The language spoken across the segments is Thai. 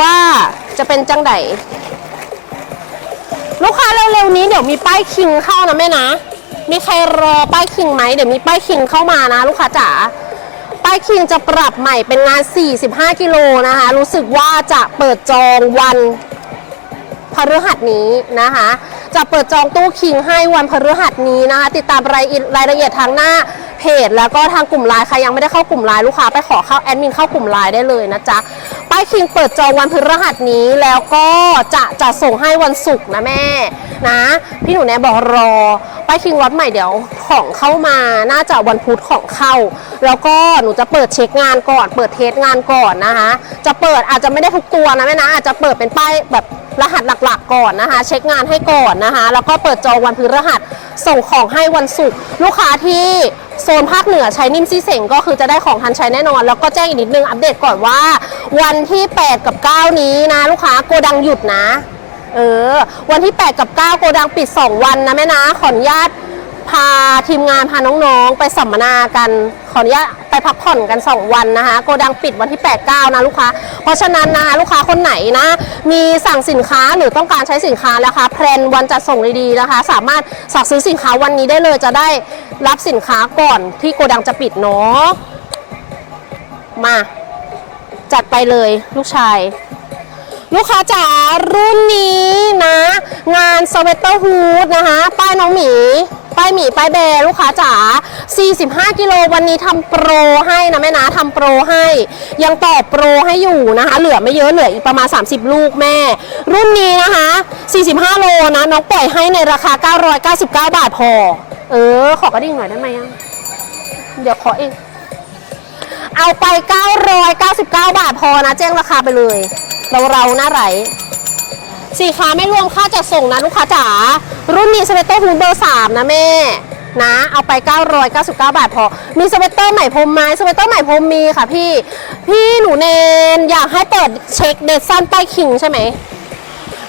ว่าจะเป็นจังไดลูกค้าเร็วๆนี้เดี๋ยวมีป้ายคิงเข้านะแม่นะ มีใครรอป้ายคิงไหมเดี๋ยวมีป้ายคิงเข้ามานะ ลูกค้าจ๋าป้ายคิงจะปรับใหม่เป็นงาน 45 กิโลนะคะ รู้สึกว่าจะเปิดจองวันพฤหัสนี้นะคะ จะเปิดจองตู้คิงให้วันพฤหัสนี้นะคะ ติดตามรายละเอียดรายละเอียดทางหน้าเพจแล้วก็ทางกลุ่มไลน์ใครยังไม่ได้เข้ากลุ่มไลน์ลูกค้าไปขอเข้าแอดมินเข้ากลุ่มไลน์ได้เลยนะจ๊ะ ป้ายคิงเปิดจองวันพฤหัสนี้แล้วก็จะจะส่งให้วันศุกร์นะแม่นะ พี่หนูแนบอกรอ ป้ายคิงวัดใหม่เดี๋ยวของเข้ามาน่าจะวันพุธของเข้า แล้วก็หนูจะเปิดเช็คงานก่อน เปิดเทสงานก่อนนะคะ จะเปิดอาจจะไม่ได้ทุกตัวนะแม่นะอาจจะเปิดเป็นป้ายแบบ รหัสหลักๆ ก่อนนะคะ เช็คงานให้ก่อนนะคะ แล้วก็เปิดจองวันพฤหัสส่งของให้วันศุกร์ลูกค้าที่โซนภาคเหนือใช้นิ่มซีเสงก็คือจะได้ของทันใช้แน่นอน แล้วก็แจ้งอีกนิดนึงอัปเดตก่อนว่า วันที่ 8 กับ 9 นี้นะ ลูกค้าโกดังหยุดนะเออวันที่ 8 กับ 9 โกดังปิด 2 วันนะแม่นะขออนุญาตพาทีมงานพาน้องๆ ไปสัมมนากันขออนุญาต พักผ่อนกัน 2 วันนะคะ โกดังปิดวันที่ 8 9 นะลูกค้า เพราะฉะนั้นนะคะลูกค้าคนไหนนะ มีสั่งสินค้าหรือต้องการใช้สินค้าแล้วคะแพลนวันจัดส่งดีๆนะคะ สามารถสั่งซื้อสินค้าวันนี้ได้เลยจะได้รับสินค้าก่อนที่โกดังจะปิดเนาะมา จัดไปเลยลูกชายลูกค้าจ๋ารุ่นนี้นะ งานสเวตเตอร์ฮูดนะคะ ป้ายน้องหมี ป้ายหมีป้ายแบรลูกค้าจ๋า 45 กิโลวันนี้ทำโปรให้นะแม่นะทำโปรให้ ยังต่อโปรให้อยู่นะคะ เหลือไม่เยอะเหลืออีกประมาณ 30 ลูกแม่ รุ่นนี้นะคะ 45 โลนะน้องปล่อยให้ในราคา 999 บาทพอ เออ ขอกระดิ่งหน่อยได้ไหมอะเดี๋ยวขอเอง เอาไป 999 บาทพอนะ แจ้งราคาไปเลย เราเราหน้าไหลสีค้าไม่รวมค่าจัดส่งนะลูกค้าจ๋า รุ่นนี้สเวตเตอร์ฮูดเบอร์3นะแม่นะเอาไป 999 บาทพอ มีสเวตเตอร์ใหม่พรมไหมสเวตเตอร์ใหม่พรมมีค่ะพี่ พี่หนูเนนอยากให้เปิดเช็คเดซันป้ายคิงใช่ไหม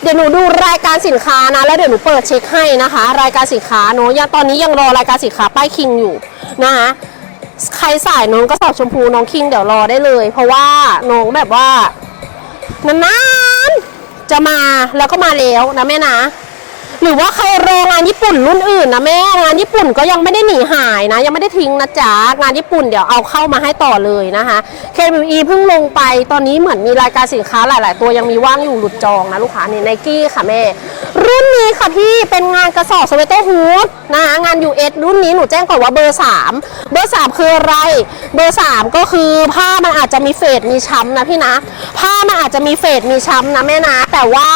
เดี๋ยวหนูดูรายการสินค้านะ แล้วเดี๋ยวหนูเปิดเช็คให้นะคะ รายการสินค้าเนอะยังตอนนี้ยังรอรายการสินค้าป้ายคิงอยู่นะคะใครสายน้องก็สอบชมพูน้องคิงเดี๋ยวรอได้เลย เพราะว่าน้องแบบว่านานๆจะมาแล้วก็มาแล้วนะแม่นะ หรือว่าใครรองานญี่ปุ่นรุ่นอื่นนะแม่งานญี่ปุ่นก็ยังไม่ได้หนีหายนะ ยังไม่ได้ทิ้งนะจ๊ะงานญี่ปุ่นเดี๋ยวเอาเข้ามาให้ต่อเลยนะคะ KWE เพิ่งลงไปตอนนี้เหมือนมีรายการสินค้าหลาย ๆ ตัวยังมีว่างอยู่หลุดจองนะลูกค้านี่ไนกี้ค่ะแม่ รุ่นนี้ค่ะพี่เป็นงานกระสอบสเวตเตอร์ฮูดนะคะงาน US รุ่นนี้หนูแจ้งก่อนว่าเบอร์ 3 เบอร์ 3 คืออะไร เบอร์ 3 ก็คือผ้ามันอาจจะมีเฟดมีช้ำนะพี่นะ ผ้ามันอาจจะมีเฟดมีช้ำนะแม่นะ แต่ว่า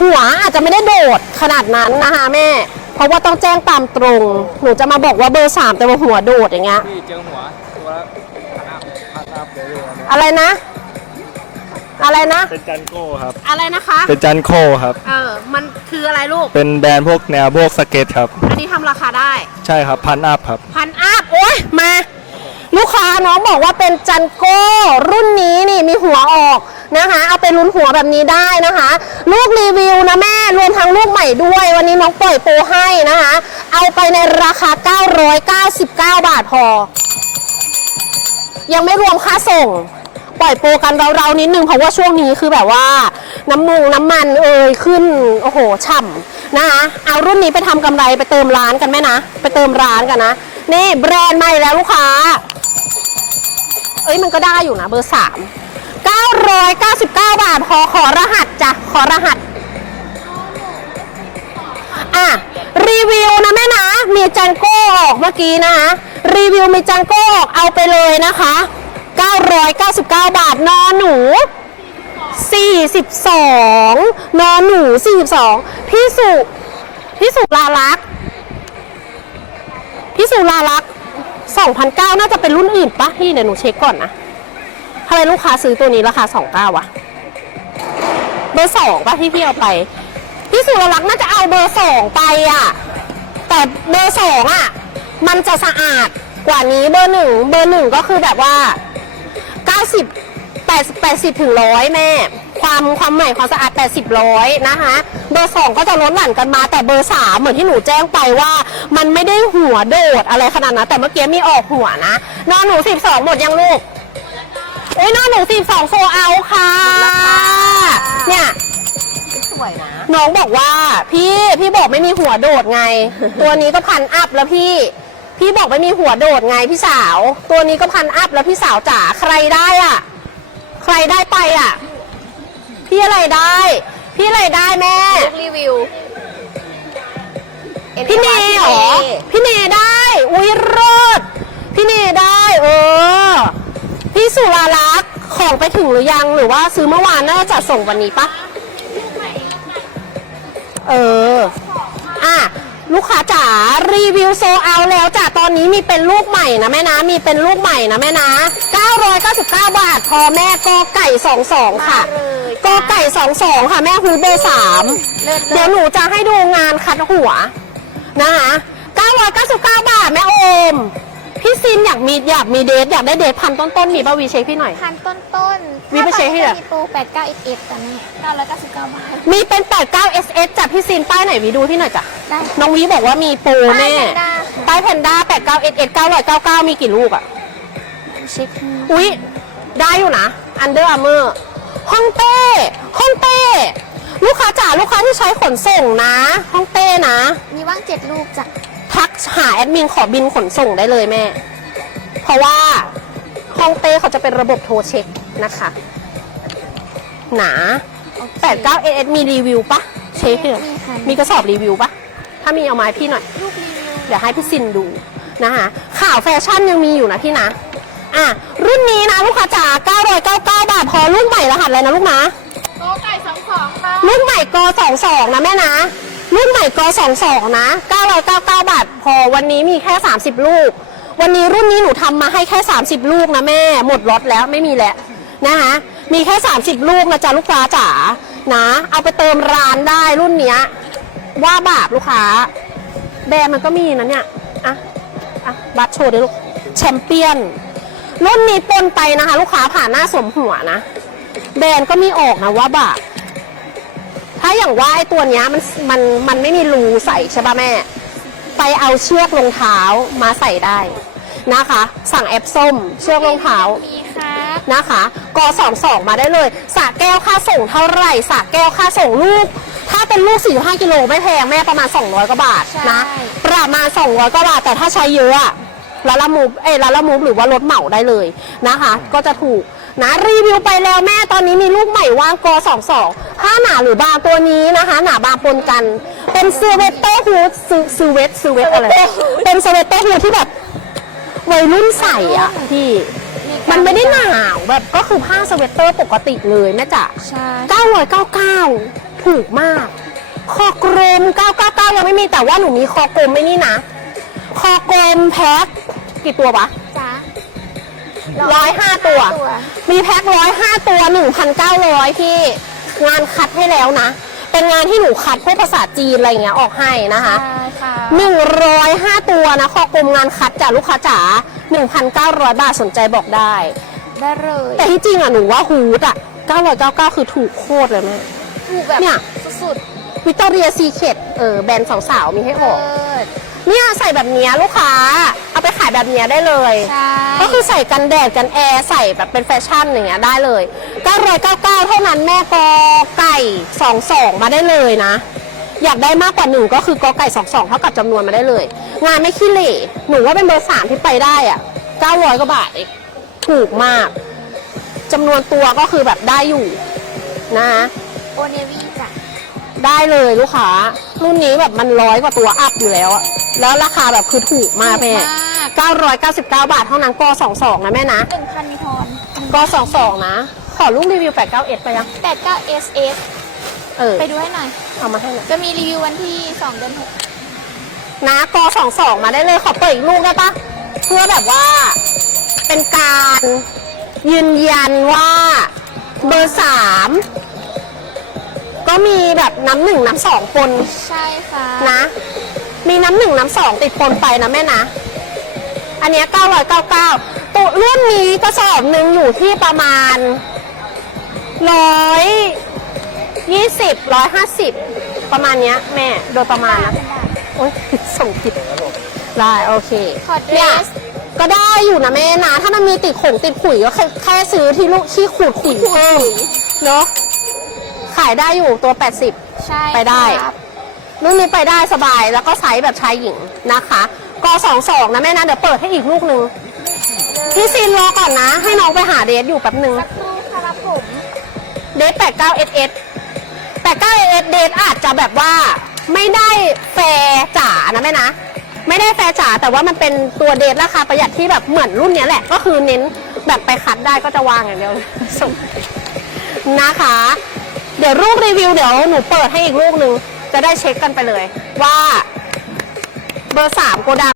หัวอาจจะไม่ได้โดดขนาดนั้นนะคะแม่ เพราะว่าต้องแจ้งตามตรง หนูจะมาบอกว่าเบอร์3แต่ว่าหัวโดดอย่างเงี้ย พี่เจอหัวตัวละพันอัพพันอัพเลยพี่วันนี้อะไรนะ อะไรนะ เป็นจันโก้ครับ อะไรนะคะ เป็นจันโคครับ เออ มันคืออะไรลูก เป็นแบรนด์พวกแนวพวกสเก็ตครับ อันนี้ทำราคาได้ ใช่ครับพันอัพครับ พันอัพโอ้ยมา ลูกค้าน้องบอกว่าเป็นจันโก้ รุ่นนี้นี่มีหัวออก นะคะ เอาไปลุ้นหัวแบบนี้ได้นะคะ ลูกรีวิวนะแม่รวมทั้งลูกใหม่ด้วย วันนี้น้องปล่อยโปรให้นะคะ เอาไปในราคา 999 บาทพอ ยังไม่รวมค่าส่งปล่อยโปรกันเราๆนิดนึงเพราะว่าช่วงนี้คือแบบว่า น้ำมุงน้ำมันเอ่ยขึ้นโอ้โหฉ่ำนะคะเอารุ่นนี้ไปทำกำไรไปเติมร้านกันไหมนะ ไปเติมร้านกันนะนี่แบรนด์ใหม่แล้วลูกค้า เอ้ยมันก็ได้อยู่นะเบอร์สาม 999 บาทพอขอรหัสจ้ะ ขอรหัส อะ รีวิวนะแม่นะ มีจังโก้ออกเมื่อกี้นะคะรีวิวมีจังโก้ออกเอาไปเลยนะคะ 999 บาท นอนหนู 42 นอนหนู 42 พี่สุพี่สุลาลักษ์พี่สุลาลักษ์2,009น่าจะเป็นรุ่นอื่นปะพี่เดี๋ยวหนูเช็คก่อนนะ ทำไมลูกค้าซื้อตัวนี้ราคา 29วะเบอร์สองป่ะที่พี่เอาไป พี่สุรลักษณ์น่าจะเอาเบอร์สองไปอะ แต่เบอร์สองอะ มันจะสะอาดกว่านี้เบอร์หนึ่งเบอร์หนึ่งก็คือแบบว่า 90 80 80ถึงร้อยแม่ ความความใหม่ความสะอาด 80ร้อยนะคะ เบอร์สองก็จะลดหลั่นกันมา แต่เบอร์สามเหมือนที่หนูแจ้งไปว่า มันไม่ได้หัวโดดอะไรขนาดนั้นแต่เมื่อกี้มีออกหัวนะนอนหนู 12 หมดยังลูก โอ้ยนอนหนู12โซเอาค่ะน้องบอกว่าพี่พี่บอกไม่มีหัวโดดไง ตัวนี้ก็พันอัพแล้วพี่ พี่บอกไม่มีหัวโดดไงพี่สาว ตัวนี้ก็พันอัพแล้วพี่สาวจ๋าใครได้อะ ใครได้ไปอะ พี่อะไรได้ พี่อะไรได้แม่ลูกรีวิวพี่เนเหรอ พี่เนได้ อุ้ยเลิศพี่เนได้ เออ พี่ สุรารักษ์ของไปถึงหรือยังหรือว่าซื้อเมื่อวานน่าจะส่งวันนี้ปะเออ อะ ลูกค้าจ๋ารีวิวโซเอาแล้วจ้ะตอนนี้มีเป็นลูกใหม่นะแม่นะ มีเป็นลูกใหม่นะแม่นะ 999 บาท พอแม่กอไก่ 22 ค่ะมาเลยกอไก่ 22 ค่ะ แม่ฮูเบอร์สามเลิศเดี๋ยวหนูจะให้ดูงานคัดหัวนะคะ999 บาท แม่โอม พี่ซินอยากมีอยากมีเดทอยากได้เดทพันต้นๆมีป่ะวีเช็คพี่หน่อย พันต้นต้นๆวิไปเช็คให้หน่อยมีโปรแปดเก้าเอ็ดเอ็ดแต่แม่เก้าร้อยเก้าสิบเก้าบาทมีเป็น 89 SS จากพี่ซินป้ายไหนวีดูพี่หน่อยจ้ะได้ น้องวีบอกว่ามีโปรแน่ป้ายแพนด้าค่ะป้ายแพนด้า89 SS 999 มีกี่ลูกอะเช็คอุ๊ย ได้อยู่นะ Under Armour ฮ่องเต้ฮ่องเต้ ลูกค้าจ๋าลูกค้าที่ใช้ขนส่งนะฮ่องเต้นะ มีว่างเจ็ดลูกจ้ะ ทักหาแอดมินขอบินขนส่งได้เลยแม่ เพราะว่าฮ่องเต้เขาจะเป็นระบบโทรเช็คนะคะ หนาโอเค89 SS มีรีวิวปะเช็คเลยมีค่ะมีกระสอบรีวิวปะถ้ามีเอามาให้พี่หน่อยลูกรีวิวเดี๋ยวให้พี่ซินดูนะคะข่าวแฟชั่นยังมีอยู่นะพี่นะ อะ รุ่นนี้นะลูกค้าจ๋า999 บาท พอรุ่นใหม่รหัสอะไรนะลูกนะโตไก่สองสองค่ะ รุ่นใหม่ก22นะแม่นะ รุ่นใหม่ก22นะ 999 บาท พอวันนี้มีแค่ 30 ลูก วันนี้รุ่นนี้หนูทำมาให้แค่ 30 ลูกนะแม่ หมดล็อตแล้วไม่มีแล้วนะคะมีแค่ 30 ลูกนะจ๊ะลูกค้าจ๋านะ เอาไปเติมร้านได้รุ่นเนี้ย ว่าบาปลูกค้า แบรนด์มันก็มีนะเนี่ยอะอะบัตรโชว์ดิลูกแชมเปี้ยน รุ่นนี้ปนไปนะคะ ลูกค้าผ่านหน้าสมหัวนะ แบรนด์ก็มีออกนะว่าบาป ถ้าอย่างว่าไอ้ตัวเนี้ยมันมันมันไม่มีรูใส่ใช่ป่ะแม่ ไปเอาเชือกรองเท้ามาใส่ได้นะคะ สั่งแอปส้ม เชือกรองเท้ามีครับนะคะกสองสองมาได้เลยสระแก้วค่าส่งเท่าไหร่สระแก้วค่าส่งลูก ถ้าเป็นลูก 45กิโลไม่แพงแม่ประมาณ 200กว่าบาทนะประมาณ 200กว่าบาทแต่ถ้าใช้เยอะอะลาละมูฟเอ้ยลาละมูฟหรือว่ารถเหมาได้เลยนะคะ ก็จะถูก นะรีวิวไปแล้วแม่ตอนนี้มีลูกใหม่ว่างกสองสองผ้าหนาหรือบางตัวนี้นะคะ หนาบางปนกัน เป็นซูเวตเตอร์ฮูดซูซูเวตซูเวตอะไร เป็นซูเวตเตอร์ฮูดที่แบบวัยรุ่นใส่อะพี่ มันไม่ได้หนาวแบบก็คือผ้าสเวตเตอร์ปกติเลยแม่จ๋าใช่999 ถูกมาก คอกลม999 ยังไม่มีแต่ว่าหนูมีคอกลมไม่นี่นะ คอกลมแพ็คกี่ตัวปะจ้า ร้อยห้าตัว มีแพ็คร้อยห้าตัว1,900ที่งานคัดให้แล้วนะ เป็นงานที่หนูคัดพวกภาษาจีนอะไรเงี้ยออกให้นะคะใช่ค่ะ105ตัวนะคอกลมงานคัดจากลูกค้าจ๋า1,900บาทสนใจบอกได้ ได้เลย แต่ที่จริงอะหนูว่าฮูดอะ999คือถูกโคตรเลยแม่ถูกแบบเนี่ยสุดวิตตอเรียซีเคดเออแบรนด์สาวๆมีให้ๆออกเลิศเนี่ยใส่แบบเนี้ยลูกค้า เอาไปขาย แบบเนี้ยได้เลย ใช่ ก็คือใส่กันแดดกันแอร์ใส่แบบเป็นแฟชั่นอย่างเงี้ยได้เลย999เท่านั้นแม่กอไก่22มาได้เลยนะ อยากได้มากกว่าหนึ่งก็คือกอไก่22เท่ากับจำนวนมาได้เลย งานไม่ขี้เหร่หนูว่าเป็นเบอร์สามที่ไปได้อะ900กว่าบาทเองถูกมากจำนวนตัวก็คือแบบได้อยู่นะ โอเนวีจ้ะได้เลยลูกค้า รุ่นนี้แบบมันร้อยกว่าตัวอัพอยู่แล้วอะแล้วราคาแบบคือถูกมากแม่ ถูกมาก 999 บาทเท่านั้นก22นะแม่นะหนึ่งพันมีทอนก22นะ ขอลูกรีวิว891ไปยังแปดเก้า SS เออไปดูให้หน่อย เอามาให้หน่อยจะมีรีวิววันที่สองเดือนหกนะก22มาได้เลยขอเปิดอีกลูกได้ปะเพื่อแบบว่าเป็นการยืนยันว่าเบอร์3ก็มีแบบน้ำหนึ่งน้ำสองปนใช่ค่ะนะ มีน้ำหนึ่งน้ำสองติดปนไปนะแม่นะ อันเนี้ย999ตัวรุ่นนี้กระสอบหนึ่งอยู่ที่ประมาณร้อยยี่สิบร้อยห้าสิบประมาณเนี้ยแม่โดยประมาณนะโอ๊ยส่งผิดได้โอเคขอเดรเนี่ยสก็ได้อยู่นะแม่นะ ถ้ามันมีติดขงติดขุยก็แค่แค่ซื้อที่ลูกที่ขูดขุยเพิ่มเนาะขขายได้อยู่ตัว 80 ใช่ไปได้ ครับรุ่นนี้ไปได้สบายแล้วก็ไซส์แบบชายหญิงนะคะ กสองสองนะแม่นะเดี๋ยวเปิดให้อีกลูกหนึ่งพี่ซีนรอก่อนนะ ให้น้องไปหาเดทอยู่แป๊บหนึ่งสักครู่ครับผมเดทแปดเก้าเอสเอสแปดเก้าเอสเดทอาจจะแบบว่าไม่ได้แฟร์จ๋านะแม่นะ ไม่ได้แฟร์จ๋าแต่ว่ามันเป็นตัวเดทราคาประหยัดที่แบบเหมือนรุ่นเนี้ยแหละ ก็คือเน้นแบบไปคัดได้ก็จะวางอย่างเดียวส่งนะคะ เดี๋ยวรูปรีวิวเดี๋ยวหนูเปิดให้อีกลูกหนึ่งจะได้เช็คกันไปเลยว่าเบอร์สามโกดัง